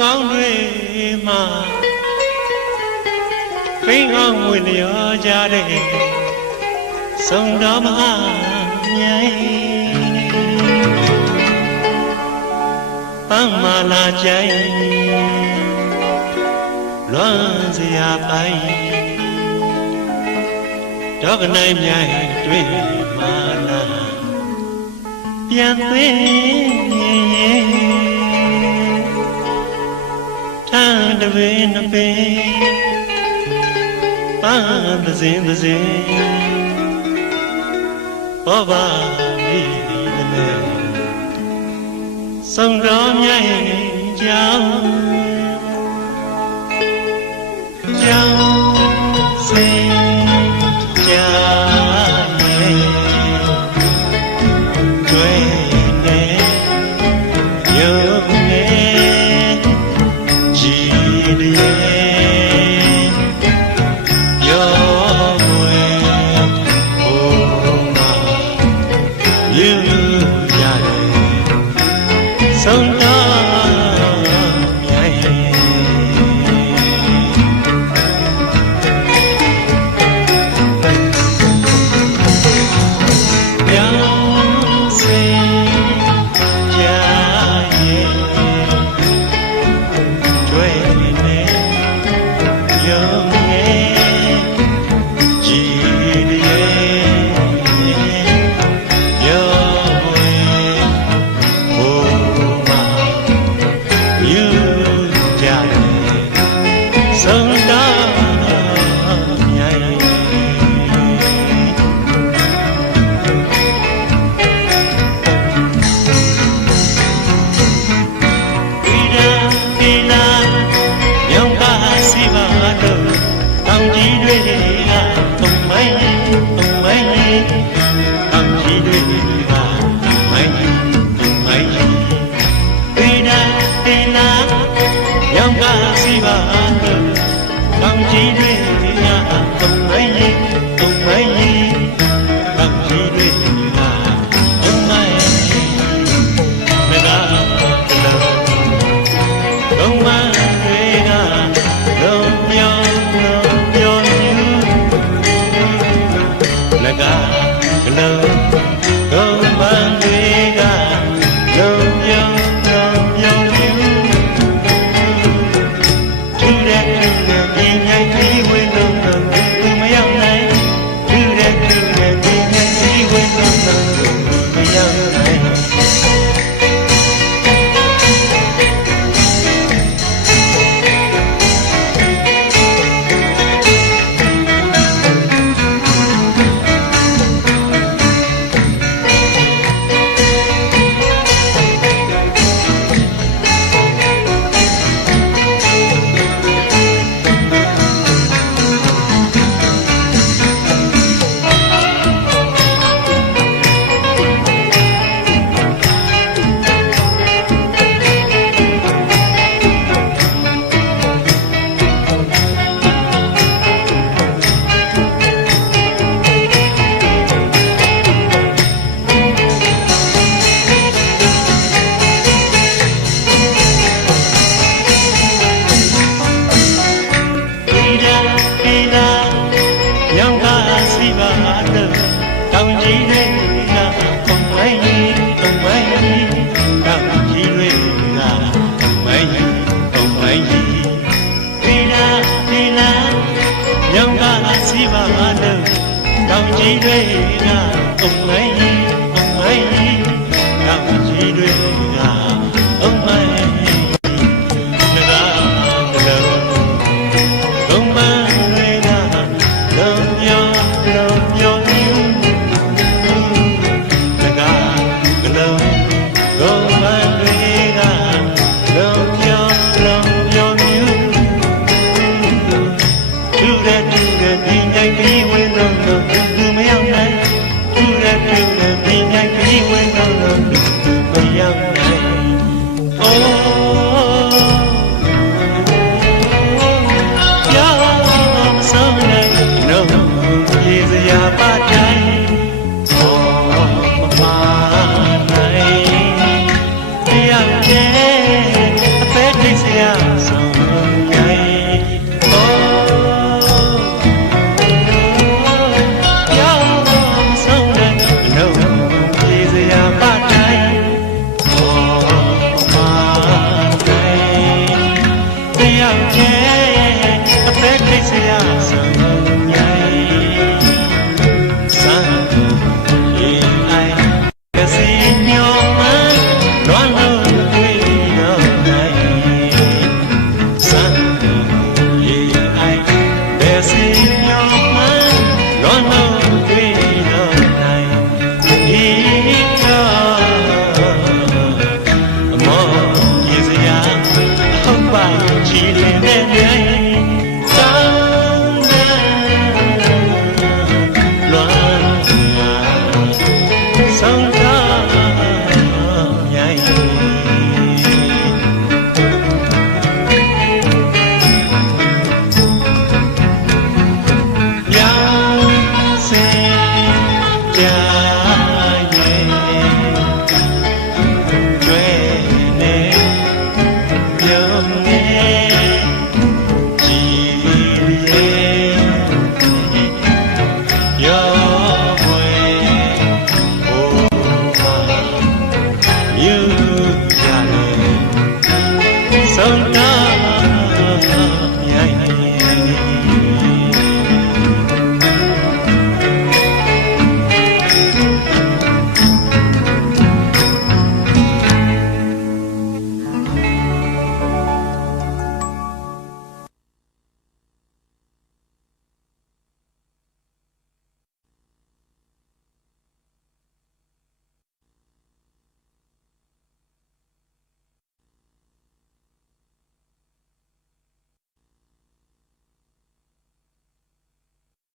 ကောင်းတွေမှာခိန်ကောင်းဝင်လျောကြတဲ့ဆုံတော်မဟာမြိုင်ပန်းမာလာကြိုင်လွမ်းစရာပိုင်တော့ကနိုင်မြိုင်တွင်မာလာပြန်သွင်း တပင်နှစ်ပင်ပန်းသစင်သစင်ဘောပါမိဒီလည်းဆောင်တော်မြတ်ရဲ့ကြောင်းကြောင်း ရင်ရတယ်ဆုံး ready. đi rê na cùng nhau. yeah.